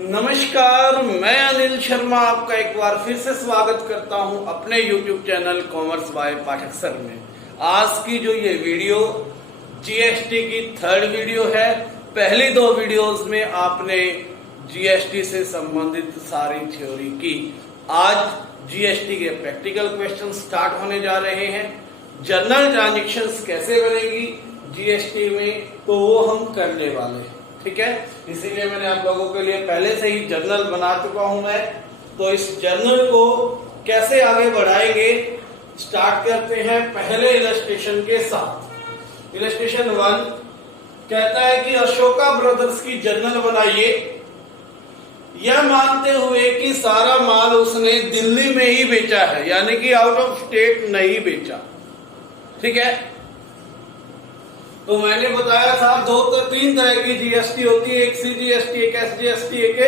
नमस्कार, मैं अनिल शर्मा आपका एक बार फिर से स्वागत करता हूं अपने YouTube channel commerce by Pathak sir में। आज की जो ये वीडियो जीएसटी की थर्ड वीडियो है। पहली दो वीडियोस में आपने जीएसटी से संबंधित सारी थ्योरी की। आज जीएसटी के प्रैक्टिकल क्वेश्चन स्टार्ट होने जा रहे हैं। जर्नल ट्रांजेक्शन्स कैसे बनेगी जीएसटी में, तो वो हम करने वाले हैं। ठीक है, इसीलिए मैंने आप लोगों के लिए पहले से ही जर्नल बना चुका हूं मैं। तो इस जर्नल को कैसे आगे बढ़ाएंगे, स्टार्ट करते हैं पहले इलस्ट्रेशन के साथ। इलस्ट्रेशन 1 कहता है कि अशोका ब्रदर्स की जर्नल बनाइए, यह मानते हुए कि सारा माल उसने दिल्ली में ही बेचा है, यानी कि आउट ऑफ स्टेट नहीं बेचा। ठीक है, तो मैंने बताया था तीन तरह की जीएसटी होती है, एक सीजीएसटी, एक एसजीएसटी, एक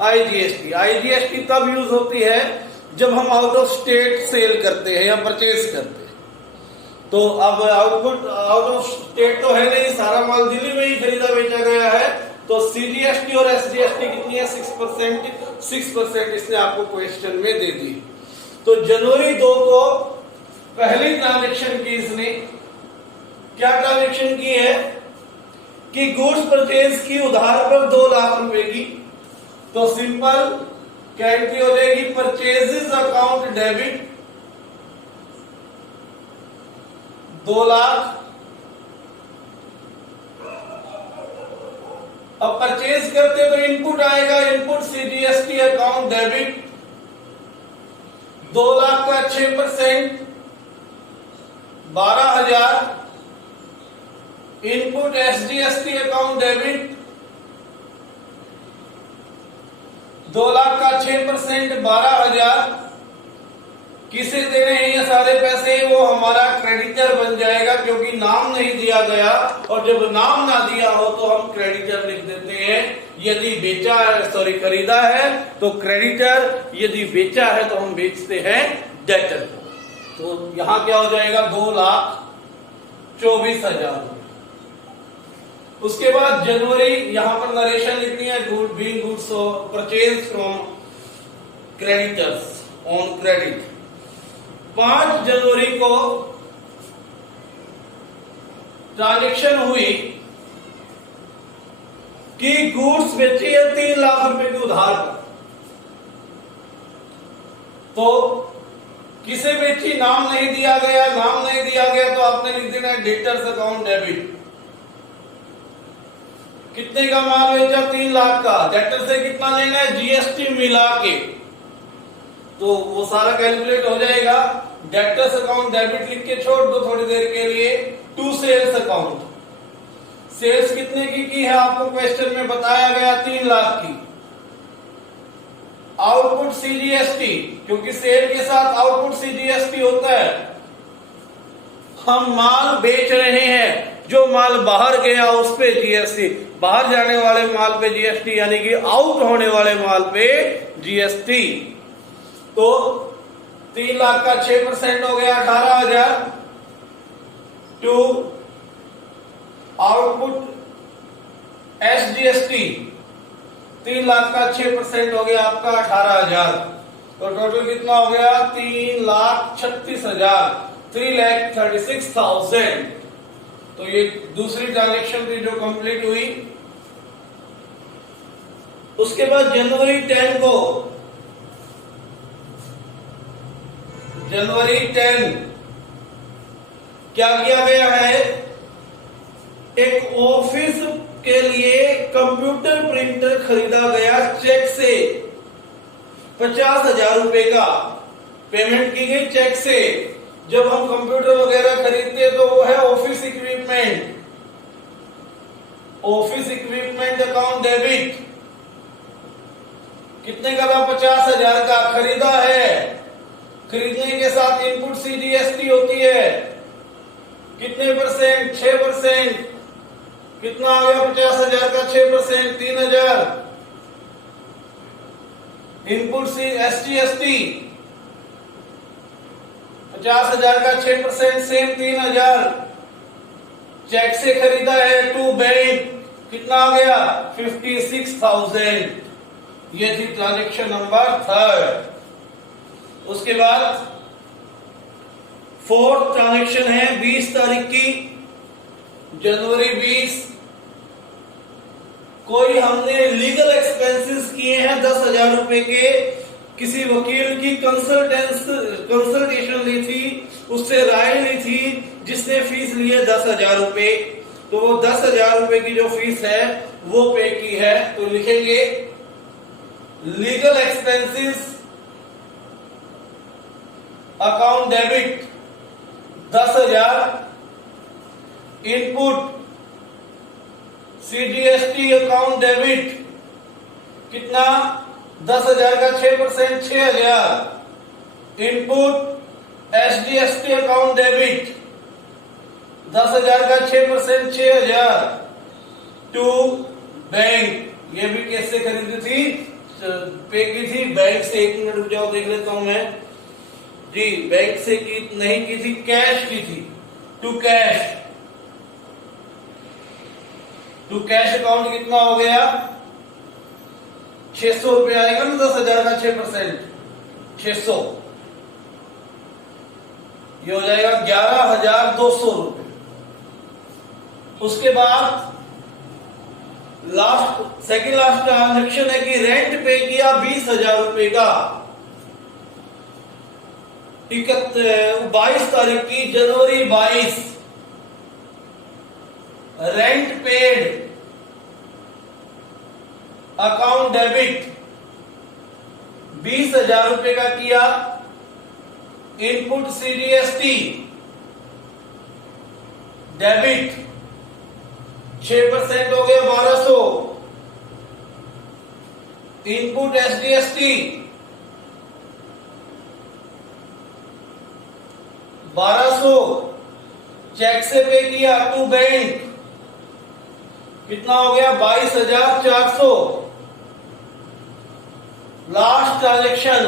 आईजीएसटी। आईजीएसटी तब यूज होती है जब हम आउट ऑफ स्टेट सेल करते हैं या परचेज करते हैं। तो अब आउट ऑफ स्टेट तो है नहीं, सारा माल दिल्ली में ही खरीदा बेचा गया है। तो सीजीएसटी और एसजीएसटी कितनी है? 6%। इसने आपको क्वेश्चन में दे दी। तो जनवरी 2 को पहली ट्रांजेक्शन की इसने क्या ट्रांजेक्शन की है कि गुड्स परचेज की उधार पर 2 लाख रुपए की। तो सिंपल क्या एंट्री हो जाएगी? Purchases account debit 2 lakh. अब परचेज करते तो इनपुट आएगा, input CGST account debit 2 lakh का 6% 12,000। Input SGST account debit 2 lakh का 6% 12,000। किसे देने हैं ये सारे पैसे? वो हमारा क्रेडिटर बन जाएगा, क्योंकि नाम नहीं दिया गया। और जब नाम ना दिया हो तो हम क्रेडिटर लिख देते हैं। यदि बेचा है, खरीदा है तो क्रेडिटर, यदि बेचा है तो हम बेचते हैं डेटर। तो यहां क्या हो जाएगा? 2,24,000। उसके बाद जनवरी, यहां पर नरेशन लिखनी है, being goods purchase from creditors on credit. 5 जनवरी को ट्रांजेक्शन हुई कि गुड्स बेची है 3 लाख रुपए की उधार पर। तो किसे बेची? नाम नहीं दिया गया। नाम नहीं दिया गया तो आपने लिख देना है डेटर्स अकाउंट डेबिट। कितने का माल बेचा? 3 लाख का। डेटर से कितना लेना है? जीएसटी मिला के, तो वो सारा कैलकुलेट हो जाएगा। डेटर्स अकाउंट डेबिट लिख के छोड़ दो थोड़ी देर के लिए। टू सेल्स अकाउंट, सेल्स कितने की है आपको क्वेश्चन में बताया गया? 3 लाख की। आउटपुट सीजीएसटी, क्योंकि सेल के साथ आउटपुट सीजीएसटी होता है। हम माल बेच रहे हैं, जो माल बाहर गया उस पे जीएसटी, बाहर जाने वाले माल पे जीएसटी, यानी कि आउट होने वाले माल पे जीएसटी। तो 3 लाख का 6% हो गया 18,000। टू आउटपुट एसजीएसटी 3 लाख का 6% हो गया आपका 18,000। तो टोटल कितना हो गया? 3,36,000, 3,36,000। तो ये दूसरी ट्रांजेक्शन थी जो कंप्लीट हुई। उसके बाद जनवरी 10 को, जनवरी 10 क्या किया गया है? एक ऑफिस के लिए कंप्यूटर प्रिंटर खरीदा गया चेक से। 50,000 रुपए का पेमेंट की गई चेक से। जब हम कंप्यूटर वगैरह खरीदते तो वो है office equipment. Office equipment account debit कितने का था? 50,000 का। खरीदा है, खरीदने के साथ इनपुट सीजीएसटी होती है। कितने परसेंट? 6%। कितना आ गया? 50,000 का 6% 3,000। इनपुट सी एसजीएसटी 50,000 का 6% सेम 3,000। चेक से खरीदा है टू बैंक, कितना आ गया 56,000। ये थी ट्रांजेक्शन नंबर 3। उसके बाद 4th ट्रांजेक्शन है 20 तारीख की, जनवरी 20। कोई हमने लीगल एक्सपेंसेस किए हैं 10,000 रुपए के, किसी वकील की कंसल्टेशन ली थी, उससे राय ली थी, जिसने फीस ली है 10,000 रुपए। तो वो 10,000 रुपए की जो फीस है वो पे की है। तो लिखेंगे legal expenses account debit 10,000, input CGST account debit कितना 10,000 का 6% 6,000, इनपुट एसडीएसटी अकाउंट डेबिट 10,000 का 6% 6,000 टू बैंक। ये भी कैसे खरीदी थी, पे की थी बैंक से। 1 मिनट रुक जाओ, देख लेता हूं मैं जी। बैंक से की नहीं की थी, कैश की थी, to cash. To cash account कितना हो गया 600 रुपए आएगा ना, 10,000 का 6% 600, ये हो जाएगा 11,200 रुपए। उसके बाद सेकंड लास्ट ट्रांजेक्शन है कि रेंट पे किया 20,000 रुपए का 22 तारीख की, जनवरी 22। रेंट पेड अकाउंट डेबिट 20,000 रुपए का किया, इनपुट सीजीएसटी डेबिट 6% हो गया 1,200, इनपुट एसडीएसटी 1,200, चेक से पे किया टू बैंक कितना हो गया 22,400। लास्ट ट्रांजेक्शन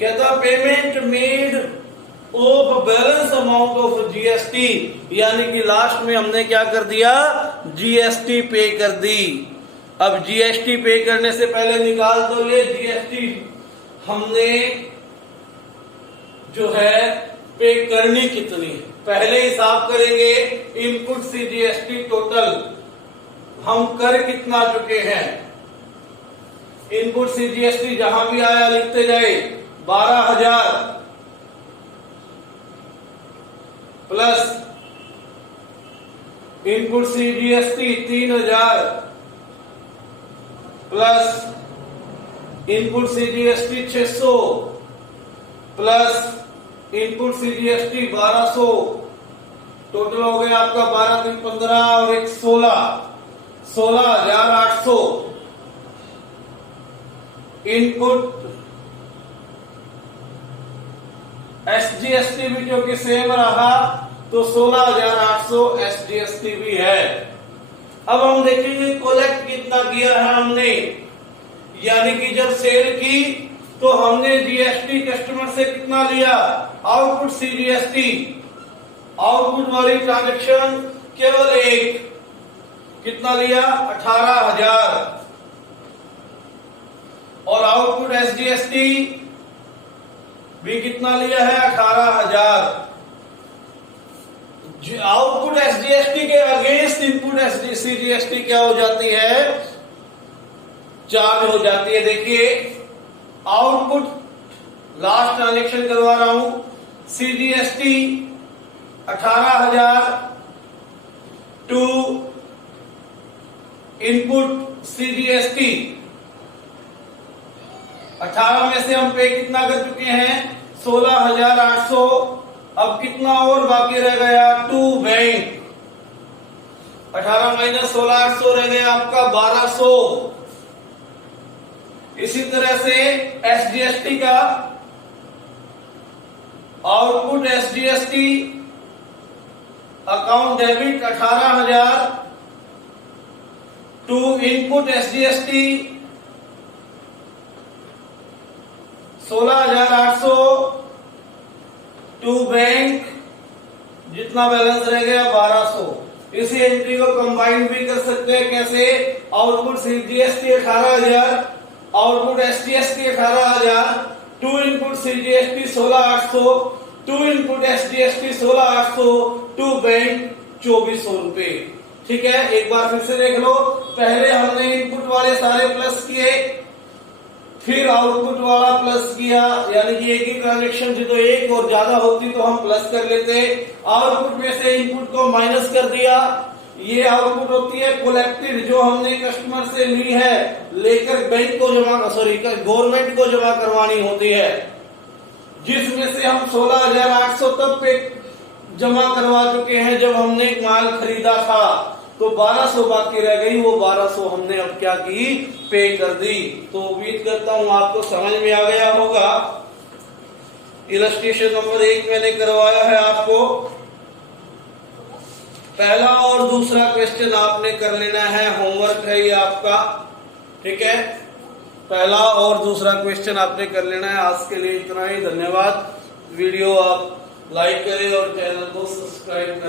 कहता payment made of balance amount of GST, यानी कि लास्ट में हमने क्या कर दिया, जीएसटी पे कर दी। अब जीएसटी पे करने से पहले निकाल दो ये जीएसटी हमने जो है पे करनी कितनी है। पहले हिसाब करेंगे इनपुट सीजीएसटी टोटल हम कर कितना चुके हैं। इनपुट सीजीएसटी जहां भी आया लिखते जाए 12,000 plus input CGST 3,000 plus input CGST 600 plus input CGST 1,200, total हो गया आपका 12 3 15 और 1 16,800। इनपुट एसजीएसटी भी क्योंकि सेम रहा तो 16,800 एसजीएसटी भी है। अब हम देखेंगे कलेक्ट कितना किया है हमने, यानी कि जब सेल की तो हमने जीएसटी कस्टमर से कितना लिया, आउटपुट सीजीएसटी, आउटपुट वाली ट्रांजैक्शन केवल एक, कितना लिया 18,000, और आउटपुट एसजीएसटी भी कितना लिया है 18,000। आउटपुट एसजीएसटी के अगेंस्ट इनपुट सीजीएसटी क्या हो जाती है, चार्ज हो जाती है। देखिए आउटपुट लास्ट ट्रांजेक्शन करवा रहा हूं, सीजीएसटी 18,000 टू इनपुट सीजीएसटी 18 में से हम पे कितना कर चुके हैं 16,800। अब कितना और बाकी रह गया टू बैंक, 18 माइनस 16,800 रह गया आपका 1,200। इसी तरह से एसजीएसटी का output SGST account debit 18,000 to input SGST 16,800 to bank जितना बैलेंस रह गया 1,200। इसी एंट्री को कंबाइन भी कर सकते हैं। कैसे? Output CGST 18,000, output STST 18,000, 2 input CGST 16,800, 2 input STST 16,800, 2 bank 2,400 रुपए। ठीक है, एक बार फिर से देख लो। पहले हमने इनपुट वाले सारे प्लस किए, फिर आउटपुट वाला प्लस किया, यानी कि एक ही ट्रांजेक्शन थी तो एक और ज्यादा होती तो हम प्लस कर लेते। आउटपुट में से इनपुट को माइनस कर दिया। ये आउटपुट होती है कलेक्टेड, जो हमने कस्टमर से ली है, लेकर बैंक को जमा गवर्नमेंट को जमा करवानी होती है, जिसमें से हम 16,800 तब पे जमा करवा चुके हैं जब हमने माल खरीदा था। तो 1,200 बाकी रह गई, वो 1,200 हमने अब क्या की, पे कर दी। तो उम्मीद करता हूं आपको समझ में आ गया होगा। इलस्ट्रेशन नंबर 1 मैंने करवाया है आपको। पहला और दूसरा क्वेश्चन आपने कर लेना है, होमवर्क है ये आपका। ठीक है, पहला और दूसरा क्वेश्चन आपने कर लेना है। आज के लिए इतना ही, धन्यवाद। वीडियो आप लाइक करें और चैनल को सब्सक्राइब करें।